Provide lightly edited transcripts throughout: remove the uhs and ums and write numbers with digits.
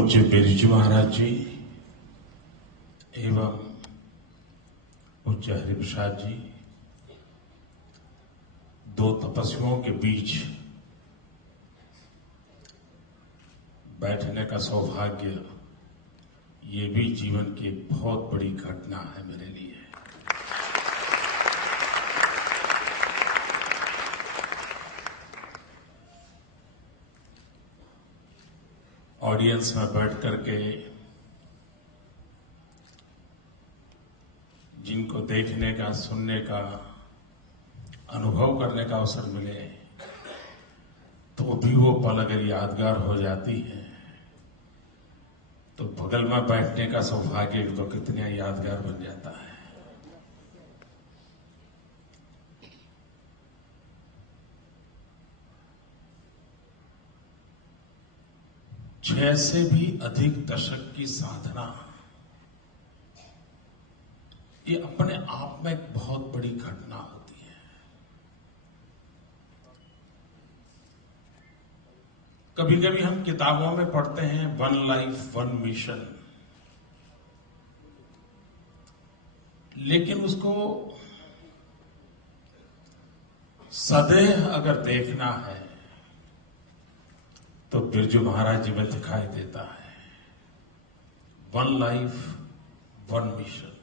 पूज्य बिरजू महाराज जी एवं पूज्य हरिप्रसाद जी, दो तपस्वियों के बीच बैठने का सौभाग्य ये भी जीवन की एक बहुत बड़ी घटना है मेरे लिए। ऑडियंस में बैठ करके जिनको देखने का, सुनने का, अनुभव करने का अवसर मिले तो भी वो पल अगर यादगार हो जाती है तो बगल में बैठने का सौभाग्य तो कितना यादगार बन जाता है। छह से भी अधिक दशक की साधना, ये अपने आप में एक बहुत बड़ी घटना होती है। कभी कभी हम किताबों में पढ़ते हैं वन लाइफ वन मिशन, लेकिन उसको सदैव अगर देखना है तो बिरजू महाराज जी में दिखाई देता है वन लाइफ वन मिशन।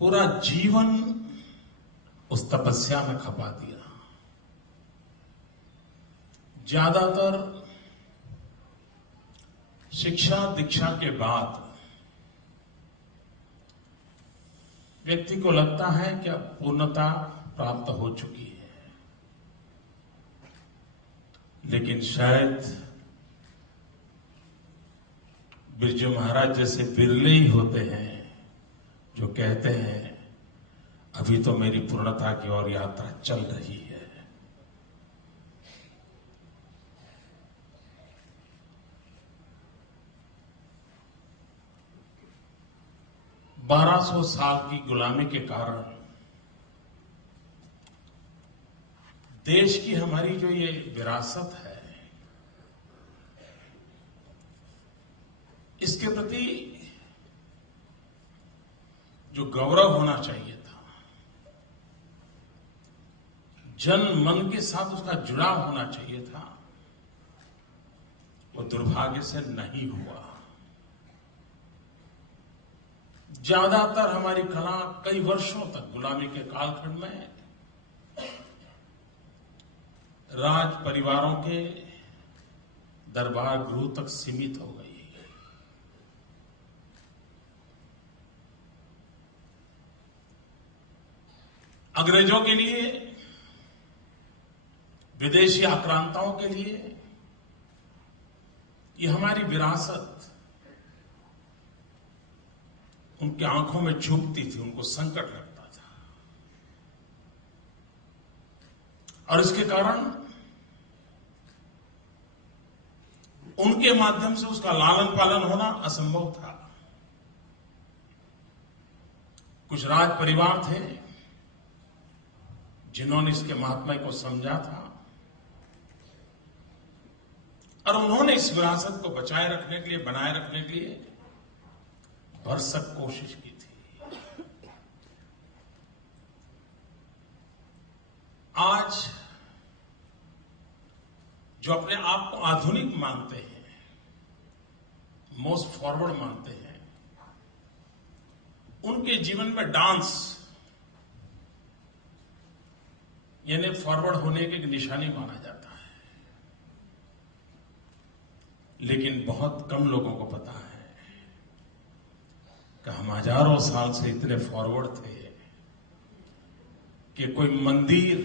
पूरा जीवन उस तपस्या में खपा दिया। ज्यादातर शिक्षा दीक्षा के बाद व्यक्ति को लगता है कि अब पूर्णता प्राप्त हो चुकी है, लेकिन शायद बिरजू महाराज जैसे बिरले ही होते हैं जो कहते हैं अभी तो मेरी पूर्णता की ओर यात्रा चल रही है। बारह सौ साल की गुलामी के कारण देश की हमारी जो ये विरासत है, इसके प्रति जो गौरव होना चाहिए था, जन मन के साथ उसका जुड़ाव होना चाहिए था, वो दुर्भाग्य से नहीं हुआ। ज्यादातर हमारी कला कई वर्षों तक गुलामी के कालखंड में राज परिवारों के दरबार गृह तक सीमित हो गई। अंग्रेजों के लिए, विदेशी आक्रांताओं के लिए ये हमारी विरासत उनकी आंखों में चुभती थी, उनको संकट लगता था, और इसके कारण उनके माध्यम से उसका लालन पालन होना असंभव था। कुछ राज परिवार थे जिन्होंने इसके महात्म्य को समझा था और उन्होंने इस विरासत को बचाए रखने के लिए, बनाए रखने के लिए भरसक कोशिश की थी। आज जो अपने आप को आधुनिक मानते हैं, मोस्ट फॉरवर्ड मानते हैं, उनके जीवन में डांस यानी फॉरवर्ड होने की एक निशानी माना जाता है। लेकिन बहुत कम लोगों को पता है कि हम हजारों साल से इतने फॉरवर्ड थे कि कोई मंदिर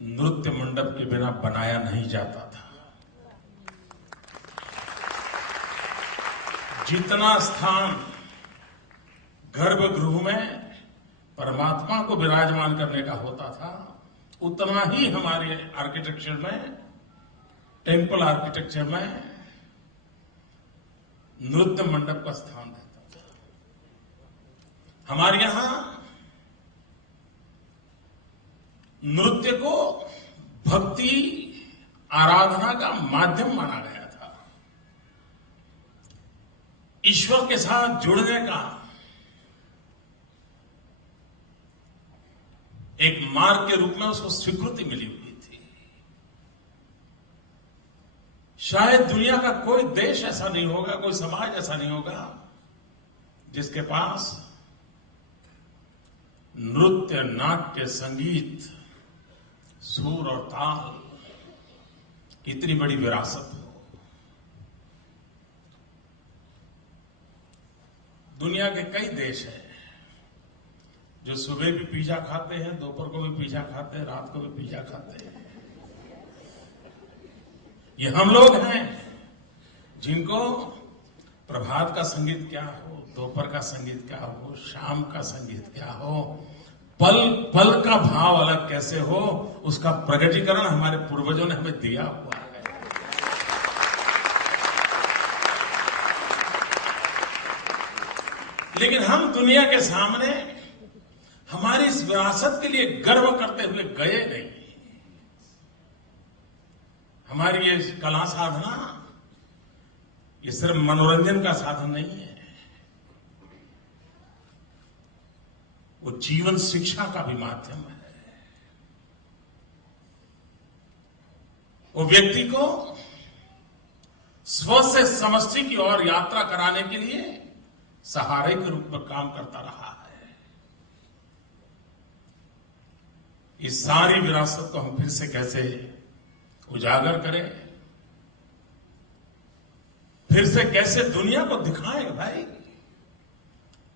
नृत्य मंडप के बिना बनाया नहीं जाता था। जितना स्थान गर्भगृह में परमात्मा को विराजमान करने का होता था, उतना ही हमारे आर्किटेक्चर में, टेम्पल आर्किटेक्चर में नृत्य मंडप का स्थान रहता था। हमारे यहां नृत्य को भक्ति आराधना का माध्यम माना गया था, ईश्वर के साथ जुड़ने का एक मार्ग के रूप में उसको स्वीकृति मिली हुई थी। शायद दुनिया का कोई देश ऐसा नहीं होगा, कोई समाज ऐसा नहीं होगा जिसके पास नृत्य, नाट्य, संगीत, सुर और ताल की इतनी बड़ी विरासत हो। दुनिया के कई देश हैं जो सुबह भी पिज्जा खाते हैं, दोपहर को भी पिज्जा खाते हैं, रात को भी पिज्जा खाते हैं। ये हम लोग हैं जिनको प्रभात का संगीत क्या हो, दोपहर का संगीत क्या हो, शाम का संगीत क्या हो, पल पल का भाव अलग कैसे हो, उसका प्रगटीकरण हमारे पूर्वजों ने हमें दिया हुआ है। लेकिन हम दुनिया के सामने हमारी इस विरासत के लिए गर्व करते हुए गए नहीं। हमारी ये कला साधना ये सिर्फ मनोरंजन का साधन नहीं है, वो जीवन शिक्षा का भी माध्यम है। वो व्यक्ति को स्व से समष्टि की ओर यात्रा कराने के लिए सहारे के रूप में काम करता रहा है। इस सारी विरासत को हम फिर से कैसे उजागर करें, फिर से कैसे दुनिया को दिखाएं। भाई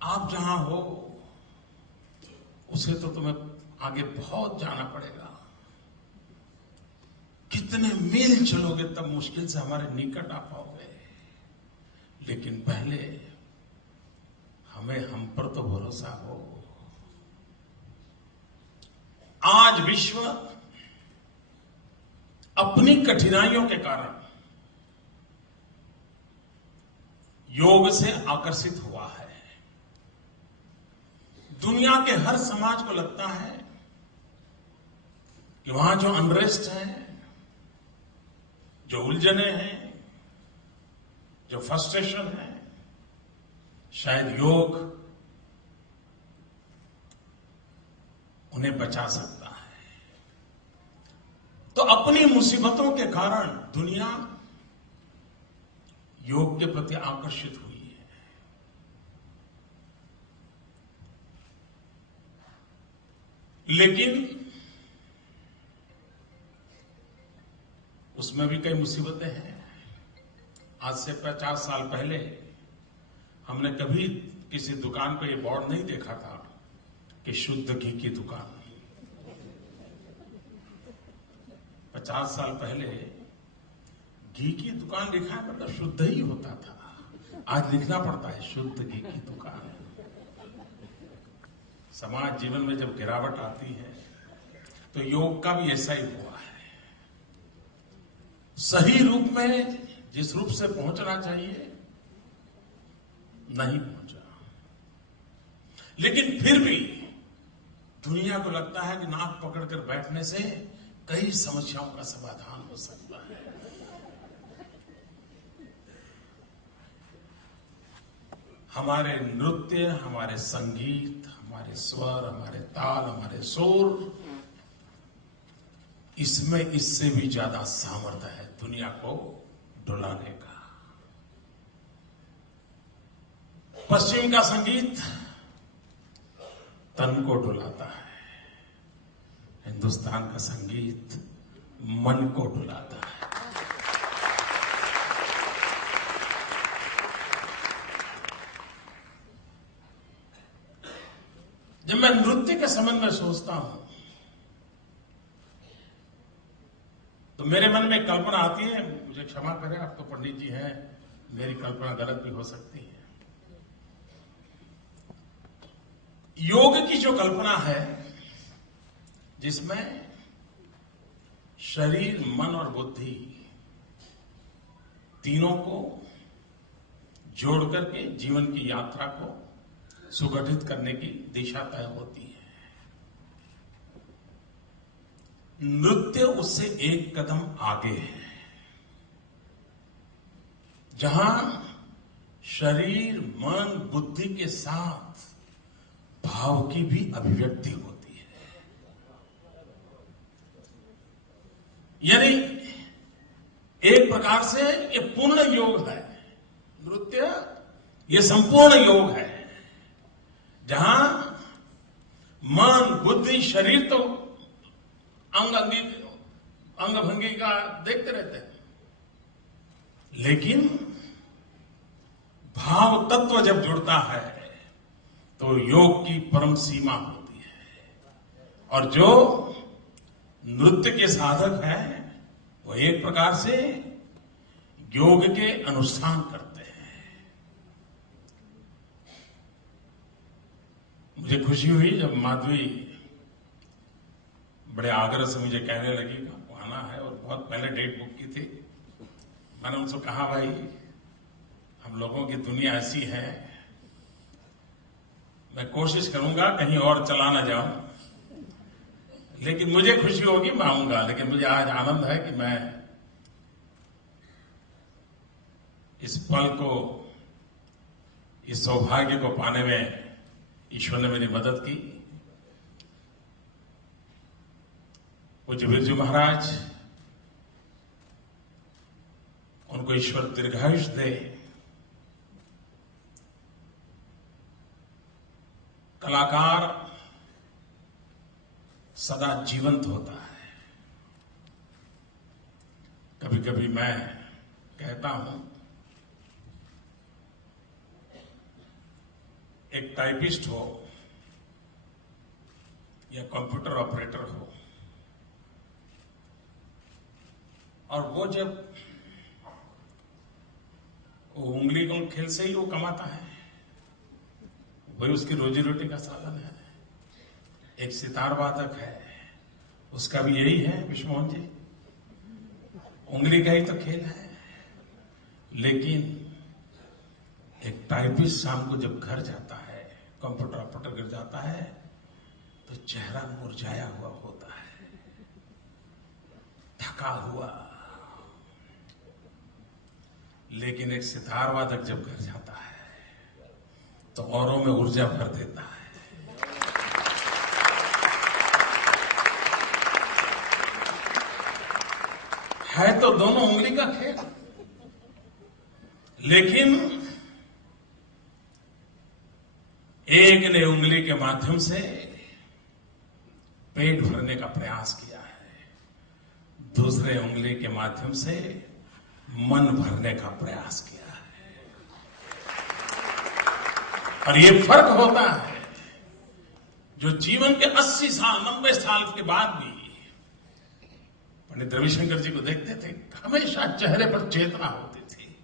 आप जहां हो उसे तो तुम्हें आगे बहुत जाना पड़ेगा, कितने मील चलोगे तब मुश्किल से हमारे निकट आ पाओगे। लेकिन पहले हमें हम पर तो भरोसा हो। आज विश्व अपनी कठिनाइयों के कारण योग से आकर्षित हुआ है। दुनिया के हर समाज को लगता है कि वहां जो अनरेस्ट है, जो उलझने हैं, जो फ्रस्ट्रेशन है, शायद योग उन्हें बचा सकता है। तो अपनी मुसीबतों के कारण दुनिया योग के प्रति आकर्षित हुई है। लेकिन उसमें भी कई मुसीबतें हैं। आज से 50 साल पहले हमने कभी किसी दुकान पर यह बोर्ड नहीं देखा था कि शुद्ध घी की दुकान। 50 साल पहले घी की दुकान लिखा है मतलब शुद्ध ही होता था। आज लिखना पड़ता है शुद्ध घी की दुकान। समाज जीवन में जब गिरावट आती है तो योग का भी ऐसा ही हुआ है। सही रूप में जिस रूप से पहुंचना चाहिए नहीं पहुंचा। लेकिन फिर भी दुनिया को लगता है कि नाक पकड़कर बैठने से कई समस्याओं का समाधान हो सकता है। हमारे नृत्य, हमारे संगीत, हमारे स्वर, हमारे ताल, हमारे सुर, इसमें इससे भी ज्यादा सामर्थ्य है दुनिया को डुलाने का। पश्चिम का संगीत तन को डुलाता है, हिंदुस्तान का संगीत मन को डुलाता है। जब मैं नृत्य के संबंध में सोचता हूं तो मेरे मन में कल्पना आती है, मुझे क्षमा करें, आप तो पंडित जी हैं, मेरी कल्पना गलत भी हो सकती है। योग की जो कल्पना है जिसमें शरीर, मन और बुद्धि तीनों को जोड़ करके जीवन की यात्रा को सुगठित करने की दिशा तय होती है। नृत्य उससे एक कदम आगे है, जहां शरीर, मन, बुद्धि के साथ भाव की भी अभिव्यक्ति होती है। यानी एक प्रकार से ये पूर्ण योग है। नृत्य ये संपूर्ण योग है, जहां मन, बुद्धि, शरीर तो अंग भंगी का देखते रहते हैं, लेकिन भाव तत्व जब जुड़ता है तो योग की परम सीमा होती है। और जो नृत्य के साधक हैं वो एक प्रकार से योग के अनुष्ठान करते हैं। मुझे खुशी हुई जब माधवी बड़े आग्रह से मुझे कहने लगी आपको आना है, और बहुत पहले डेट बुक की थी। मैंने उनसे कहा भाई हम लोगों की दुनिया ऐसी है, मैं कोशिश करूंगा कहीं और चला ना जाऊं, लेकिन मुझे खुशी होगी मैं आऊंगा। लेकिन मुझे आज आनंद है कि मैं इस पल को, इस सौभाग्य को पाने में ईश्वर ने मेरी मदद की। पूज्य बिरजू महाराज, उनको ईश्वर दीर्घायुष दे। कलाकार सदा जीवंत होता है। कभी कभी मैं कहता हूं, एक टाइपिस्ट हो या कंप्यूटर ऑपरेटर हो, और वो जब वो उंगली को खेल से ही वो कमाता है, वही उसकी रोजी रोटी का साधन है। एक सितार वादक है, उसका भी यही है विश्वमोहन जी, उंगली का ही तो खेल है। लेकिन एक टाइपिस्ट शाम को जब घर जाता है, कंप्यूटर ऑपरेटर घर जाता है, तो चेहरा मुरझाया हुआ होता है, थका हुआ। लेकिन एक सितार वादक जब घर जाता है तो औरों में ऊर्जा भर देता है तो दोनों उंगली का खेल, लेकिन एक ने उंगली के माध्यम से पेट भरने का प्रयास किया है, दूसरे उंगली के माध्यम से मन भरने का प्रयास किया है। और ये फर्क होता है जो जीवन के 80 साल 90 साल के बाद भी पंडित रविशंकर जी को देखते थे, हमेशा चेहरे पर चेतना होती थी,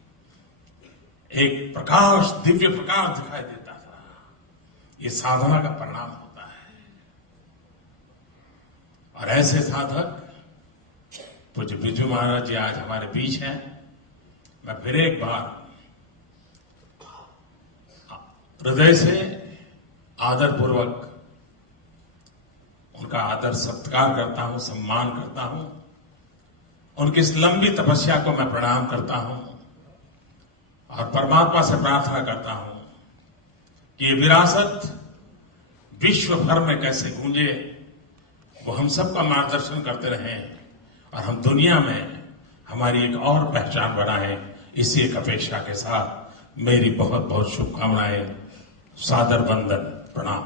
एक प्रकाश, दिव्य प्रकाश दिखाई देता था। ये साधना का परिणाम होता है। और ऐसे साधक पूज्य बिरजू महाराज जी आज हमारे बीच हैं। मैं फिर एक बार हृदय से आदरपूर्वक उनका आदर सत्कार करता हूं, सम्मान करता हूं। उनकी इस लंबी तपस्या को मैं प्रणाम करता हूं और परमात्मा से प्रार्थना करता हूं कि ये विरासत विश्व भर में कैसे गूंजे, वो हम सबका मार्गदर्शन करते रहें और हम दुनिया में हमारी एक और पहचान बनाएं। इसी एक अपेक्षा के साथ मेरी बहुत बहुत शुभकामनाएं। सादर वंदन, प्रणाम।